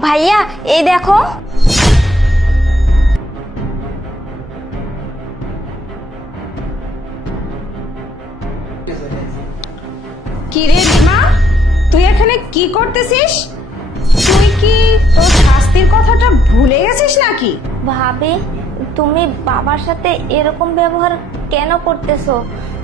ভাইয়া এই দেখো। কি রে রিমা, তুই এখানে কি করতেছিস? তুই কি তোর শাস্তির কথাটা ভুলে গেছিস নাকি? ভাবি, তুমি বাবার সাথে এরকম ব্যবহার কেন করতেছো?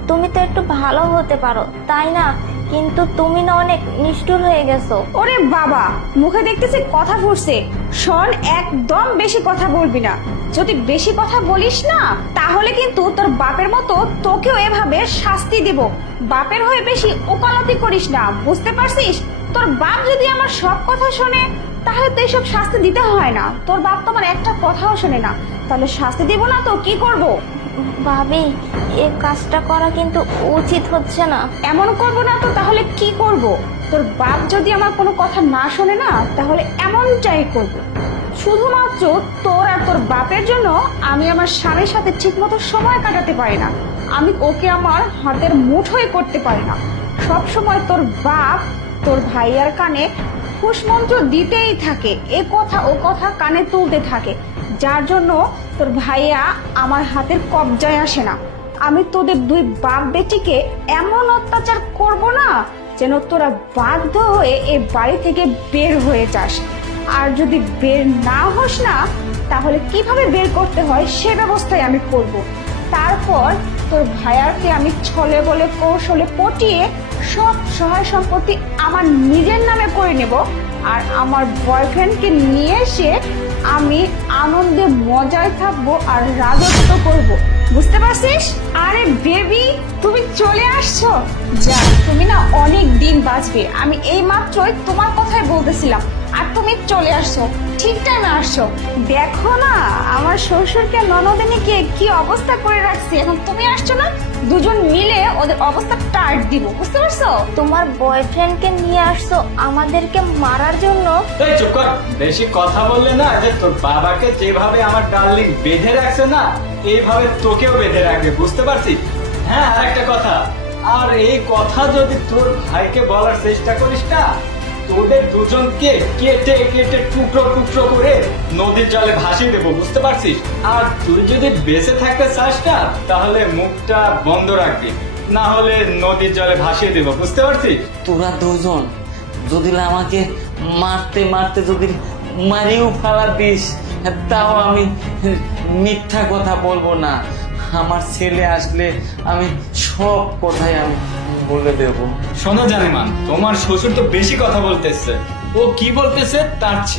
তুমি তো একটু ভালো হতে পারো, তাই না? কিন্তু তুমি না অনেক নিষ্ঠুর হয়ে গেছো। ওরে বাবা, মুখে দেখতেছি কথা ফুটছে। শোন, একদম বেশি কথা বলবি না। যদি বেশি কথা বলিস না, তাহলে কিন্তু তোর বাপের মতো তোকেও এভাবে শাস্তি দেব। বাপের হয়ে বেশি ওকালতি করিস না, বুঝতে পারছিস? তোর বাপ যদি আমার সব কথা শোনে, তাহলে তো এইসব শাস্তি দিতে হয় না। তোর বাপ তো আমার একটা কথাও শোনে না, তাহলে শাস্তি দেব না তো কি করব? ভাবি, এই কাজটা করা কিন্তু উচিত হচ্ছে না। এমন করব না তো তাহলে কি করব? তোর বাপ যদি আমার কোনো কথা না শোনে না, তাহলে এমনটাই করব। শুধুমাত্র তোর আর তোর বাপের জন্য আমি আমার স্বামীর সাথে ঠিকমতো সময় কাটাতে পারি না। আমি ওকে আমার হাতের মুঠোয় করতে পারি না। সব সময় তোর বাপ তোর ভাইয়ার কানে হুসমন্ত্র দিতেই থাকে, এ কথা ও কথা কানে তুলতে থাকে, যার জন্য তোর ভাইয়া আমার হাতের কবজায় আসে না। আমি তোদের দুই বাপ বেটিকে এমন অত্যাচার করব না যেন তোরা বাধ্য হয়ে এই বাড়ি থেকে বের হয়ে যাস। আর যদি বের না হোস না, তাহলে কিভাবে বের করতে হয় সে ব্যবস্থাই আমি করব। তারপর তোর ভাইয়ারকে আমি ছলে বলে কৌশলে পটিয়ে সব সহায় সম্পত্তি আমার নিজের নামে করে নেব। আর আমার বয়ফ্রেন্ডকে নিয়ে এসে আমি আনন্দে মজায় থাকবো আর রাজত্ব করব। বুঝতে পারছিস? আরে বেবি, তুমি চলে আসছো। যা, তুমি না অনেক দিন বাঁচবে। আমি এই মাত্রই তোমার কথাই বলতেছিলাম, আর তুমি চলে আসছো, ঠিক টাইমে আসছো। দেখো না আমার শ্বশুরকে ননদিনীকে কি অবস্থা করে রাখছে। এখন তুমি আসছো না, দুজন মিলে ওদের অবস্থা টাইট দিব। বুঝতে পারছো? তোমার বয়ফ্রেন্ডকে নিয়ে আসছো আমাদেরকে মারার জন্য? এই চুপ কর, বেশি কথা বললে না যে তোর বাবাকে যেভাবে আমার ডার্লিং বেঁধে রাখছে না, এইভাবে তোকেও বেঁধে রাখবে, বুঝতে পারছিস? হ্যাঁ, আর একটা কথা, আর এই কথা যদি তোর ভাইকে বলার চেষ্টা করিস না, তোদের দুজনকে কেটে কেটে টুকরো টুকরো করে নদীর জলে ভাসিয়ে দেবো, বুঝতে পারছিস? আর তুই যদি বেঁচে থাকতে চাস না, তাহলে মুখটা বন্ধ রাখবি, না হলে নদীর জলে ভাসিয়ে দেবো, বুঝতে পারছিস? তোরা দুজন যদি আমাকে মারতে মারতে যদি মারিও ফেলা দিস, তাও আমি মিথ্যা কথা বলবো না। আমার ছেলে আসলে আমি সব কথাই আমি বলে দেবো। শোনো জানেমান, তোমার শ্বশুর তো বেশি কথা বলতেছে। ও কি বলতেছে তার